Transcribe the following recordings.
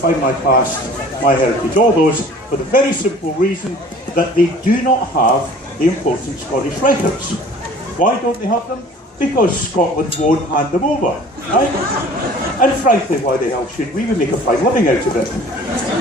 Find My Past, My Heritage, all those, for the very simple reason that they do not have the important Scottish records. Why don't they have them? Because Scotland won't hand them over, right? And frankly, why the hell should we? We make a fine living out of it.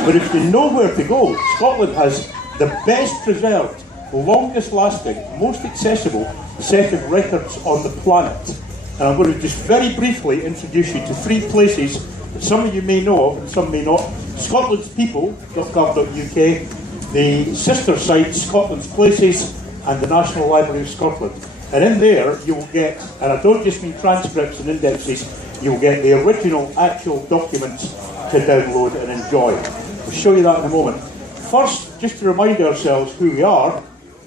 But if you know where to go, Scotland has the best preserved, longest lasting, most accessible set of records on the planet. And I'm going to just very briefly introduce you to 3 places that some of you may know of and some may not. scotlandspeople.gov.uk, the sister site Scotland's Places, and the National Library of Scotland. And in there you will get, and I don't just mean transcripts and indexes, you will get the original actual documents to download and enjoy. I'll show you that in a moment. First, just to remind ourselves who we are,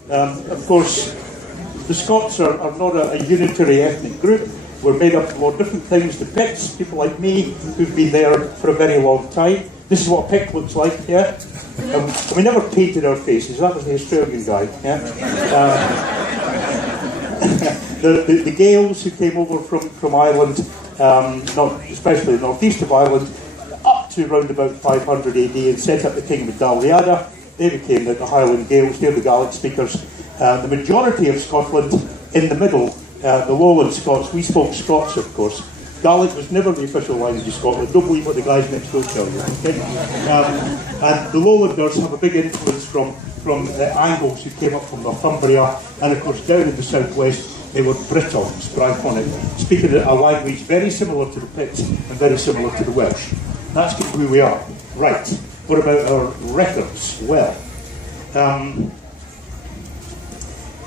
of course, the Scots are not a unitary ethnic group. We're made up of a lot of different things. The Picts, people like me, who've been there for a very long time. This is what a Pict looks like, yeah? We never painted our faces. That was the Australian guy, yeah? The Gaels who came over from Ireland, not especially the northeast of Ireland, up to around about 500 AD and set up the Kingdom of Dalriada. They became the Highland Gaels. They're the Gaelic speakers. The majority of Scotland in the middle, the lowland Scots, we spoke Scots, of course. Gaelic was never the official language of Scotland. Don't believe what the guys next door tell you. Okay? And the lowlanders have a big influence from the Angles who came up from Northumbria, and of course down in the southwest they were Britons, Brythonic, speaking a language very similar to the Picts and very similar to the Welsh. That's who we are. Right. What about our records? Well,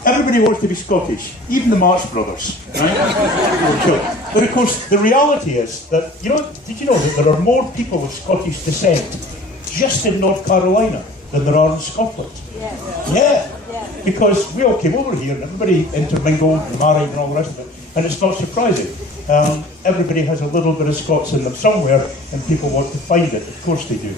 everybody wants to be Scottish, even the March brothers. Right? But of course, the reality is that, did you know that there are more people of Scottish descent just in North Carolina than there are in Scotland? Yeah. Because we all came over here and everybody intermingled and married and all the rest of it. And it's not surprising. Everybody has a little bit of Scots in them somewhere and people want to find it. Of course they do.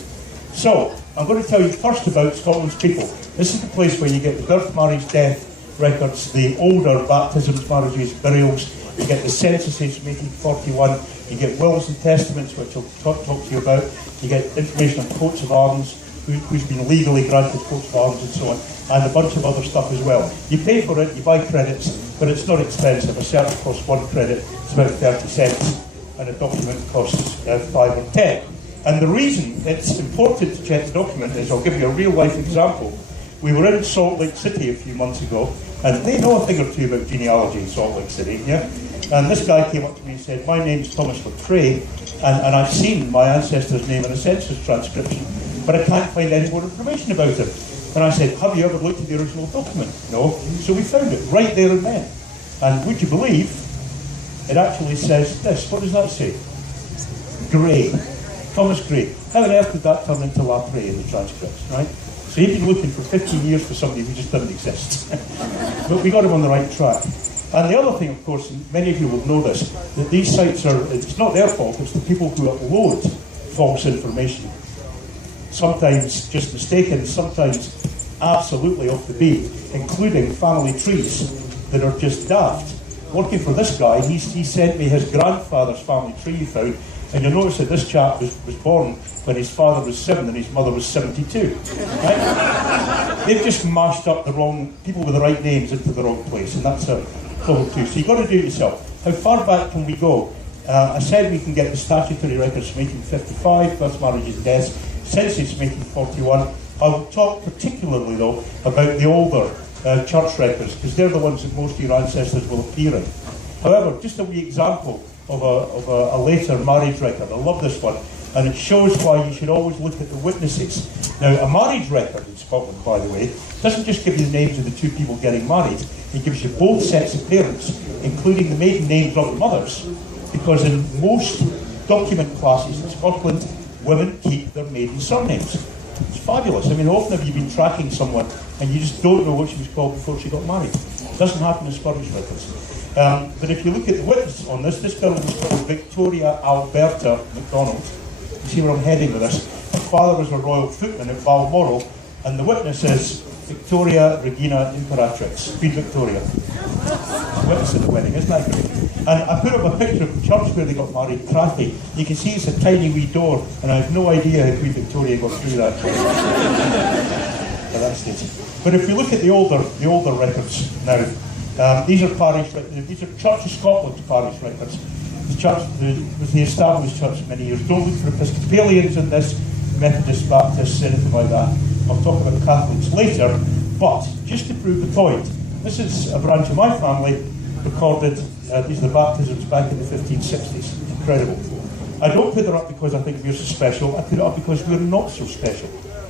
So, I'm going to tell you first about Scotland's people. This is the place where you get the birth, marriage, death records, the older baptisms, marriages, burials. You get the censuses from 1841. You get wills and testaments, which I'll talk to you about. You get information on coats of arms, who's been legally granted coats of arms and so on, and a bunch of other stuff as well. You pay for it, you buy credits, but it's not expensive. A search costs 1 credit, it's about 30 cents, and a document costs 5 or 10. And the reason it's important to check the document is, I'll give you a real-life example. We were in Salt Lake City a few months ago, and they know a thing or two about genealogy in Salt Lake City, yeah? And this guy came up to me and said, my name's Thomas McCrae, and I've seen my ancestor's name in a census transcription, but I can't find any more information about him. And I said, have you ever looked at the original document? No. So we found it right there and then. And would you believe, it actually says this. What does that say? Gray. Thomas Gray. How on earth did that turn into Lapre in the transcripts, right? So he'd been looking for 15 years for somebody who just didn't exist. But we got him on the right track. And the other thing, of course, and many of you will know this, that these sites it's not their fault, it's the people who upload false information. Sometimes just mistaken, sometimes absolutely off the beat, including family trees that are just daft. Working for this guy, he sent me his grandfather's family tree he found, and you'll notice that this chap was born when his father was 7 and his mother was 72. Right? They've just mashed up the wrong people with the right names into the wrong place, and that's a problem too. So you've got to do it yourself. How far back can we go? I said we can get the statutory records from 1855, births, marriages, and deaths, census from 1841. I will talk particularly, though, about the older church records, because they're the ones that most of your ancestors will appear in. However, just a wee example of a later marriage record. I love this one, and it shows why you should always look at the witnesses. Now, a marriage record in Scotland, by the way, doesn't just give you the names of the 2 people getting married, it gives you both sets of parents, including the maiden names of the mothers, because in most document classes in Scotland, women keep their maiden surnames. It's fabulous. I mean, often have you been tracking someone and you just don't know what she was called before she got married. It doesn't happen in Scottish records. But if you look at the witness on this girl was called Victoria Alberta MacDonald. You see where I'm heading with this. Her father was a royal footman at Balmoral, and the witness is Victoria Regina Imperatrix, Queen Victoria. witnessing the wedding, isn't that great? And I put up a picture of the church where they got married, Crathy. You can see it's a tiny wee door, and I have no idea how Queen Victoria got through that. At that stage. But if we look at the older records now, these are Church of Scotland's parish records. The church was the established church many years. Don't look for Episcopalians in this, Methodists, Baptists, anything like that. I'll talk about Catholics later. But just to prove the point, this is a branch of my family recorded. These are the baptisms back in the 1560s. Incredible. I don't put it up because I think we're so special. I put it up because we're not so special.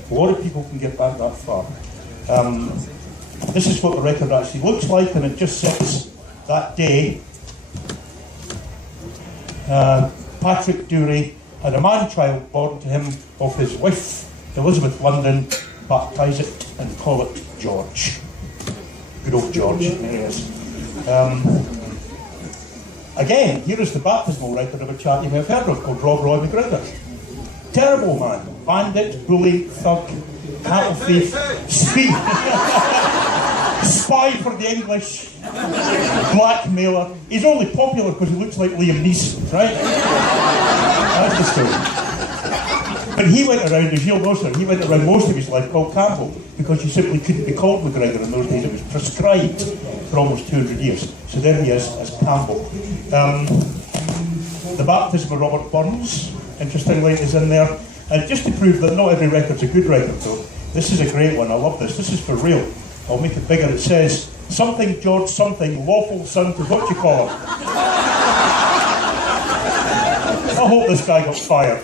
A lot of people can get back that far. This is what the record actually looks like, and it just says that day Patrick Durie had a man-child born to him of his wife Elizabeth London, baptise it and call it George. Good old George. Anyways. Again, here is the baptismal record of a chap you may have heard of called Rob Roy McGregor. Terrible man. Bandit, bully, thug, cattle thief, spy for the English, blackmailer. He's only popular because he looks like Liam Neeson, right? That's the story. But he went around, as you'll know, sir, he went around most of his life called Campbell because you simply couldn't be called McGregor in those days. It was prescribed for almost 200 years. So there he is as Campbell. The baptism of Robert Burns, interestingly, is in there. And just to prove that not every record's a good record, though, this is a great one. I love this. This is for real. I'll make it bigger. It says, something George something, lawful son to what you call him. I hope this guy got fired.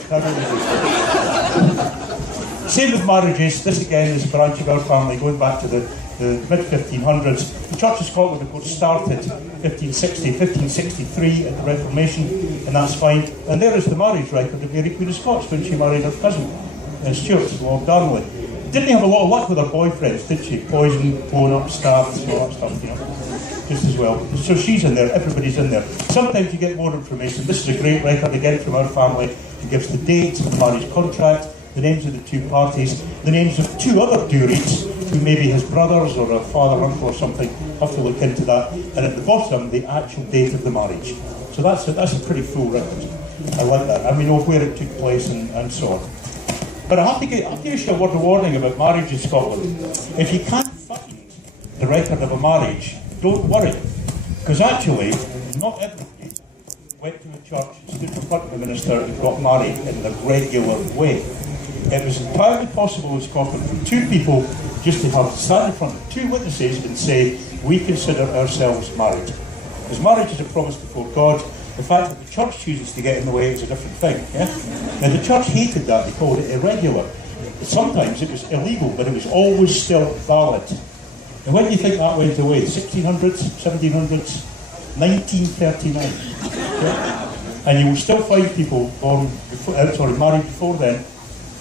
Same with marriages. This again is a branch of our family going back to the mid-1500s. The Church of Scotland, of course, started 1560, 1563 at the Reformation, and that's fine. And there is the marriage record of Mary Queen of Scots when she married her cousin, Stuart, Lord Darnley. Didn't have a lot of luck with her boyfriends, did she? Poisoned, blown up, stabbed, and all that stuff, you know. Just as well. So she's in there, everybody's in there. Sometimes you get more information. This is a great record, again, from our family. It gives the date, the marriage contract, the names of the two parties, the names of two other Duries, who may be his brothers or a father, uncle or something. Have to look into that. And at the bottom, the actual date of the marriage. So that's a pretty full record. I like that. And we know where it took place and so on. But I have to give you a word of warning about marriage in Scotland. If you can't find the record of a marriage, don't worry. Because actually, not everybody went to a church, stood in front of the minister and got married in the regular way. It was entirely possible in Scotland for two people just to have to stand in front of two witnesses and say, we consider ourselves married. Because marriage is a promise before God. The fact that the church chooses to get in the way is a different thing. Yeah? Now the church hated that, they called it irregular. Sometimes it was illegal, but it was always still valid. And when do you think that went away? 1600s, 1700s, 1939. Yeah? And you will still find people married before then.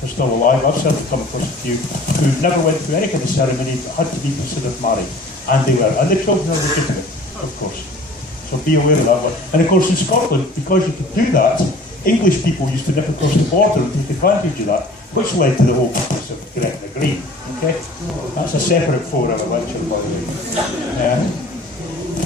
They're still alive. I've certainly come across a few who never went through any kind of ceremony but had to be considered married. And they were. And the children are legitimate, of course. So be aware of that one. And of course in Scotland, because you could do that, English people used to nip across the border and take advantage of that, which led to the whole process of Gretna Green. Okay? That's a separate 4-hour lecture, by the way.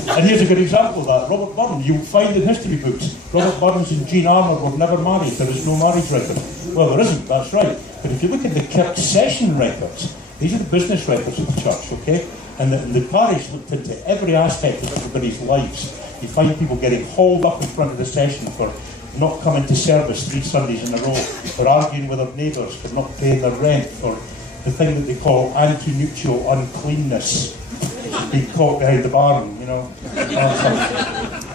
And here's a good example of that. Robert Burns, you'll find in history books, Robert Burns and Jean Armour were never married. There is no marriage record. Well, there isn't, that's right. But if you look at the Kirk Session records, these are the business records of the church, okay? And the parish looked into every aspect of everybody's lives. You find people getting hauled up in front of the session for not coming to service 3 Sundays in a row, for arguing with their neighbours, for not paying their rent, for the thing that they call anti-nuptial uncleanness, being caught behind the barn, you know.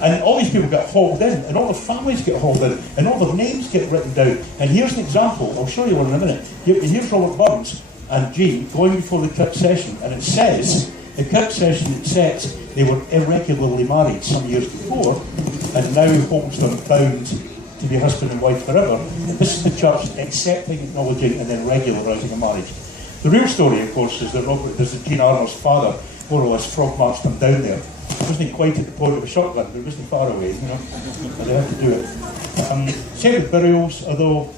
And all these people get hauled in, and all their families get hauled in, and all their names get written down. And here's an example, I'll show you one in a minute. Here's Robert Burns and Jean going before the Kirk Session, and it says, the Kirk Session accepts they were irregularly married some years before, and now holds them bound to be husband and wife forever. And this is the church accepting, acknowledging, and then regularising a marriage. The real story, of course, is that Jean Armour's father more or less frog marched them down there. It wasn't quite at the point of a shotgun, but it wasn't far away, you know. But they had to do it. Same with burials, although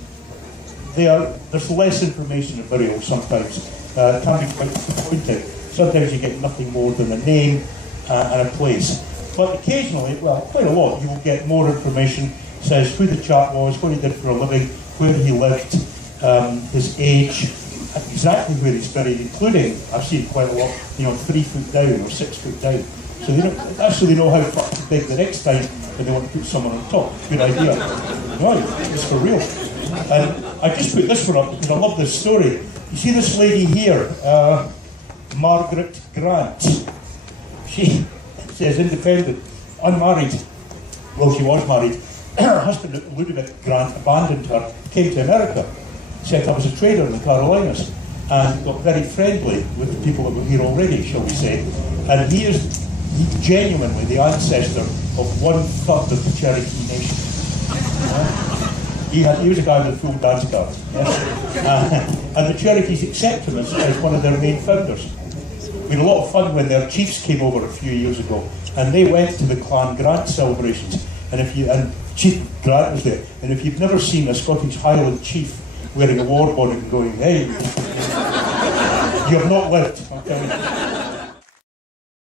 there's less information in burials sometimes. It can be quite disappointing. Sometimes you get nothing more than a name and a place. But occasionally, well, quite a lot, you will get more information. Says who the chap was, what he did for a living, where he lived, his age, exactly where he's buried, including, I've seen quite a lot, 3 foot down or 6 foot down. So that's so they know how fucking big the next time when they want to put someone on top. Good idea. No, it's for real. And I just put this one up because I love this story. You see this lady here, Margaret Grant. She says independent, unmarried. Well, she was married. Her husband, Ludovic Grant, abandoned her, came to America, set up as a trader in the Carolinas, and got very friendly with the people that were here already, shall we say. And he is genuinely the ancestor of 1/3 of the Cherokee Nation. He was a guy with a full dance card. Yes? And the Cherokees accept him as one of their main founders. We had a lot of fun when their chiefs came over a few years ago, and they went to the Clan Grant celebrations. And Chief Grant was there. And if you've never seen a Scottish Highland chief wearing a war bonnet and going, hey, you have not lived, I'm telling you.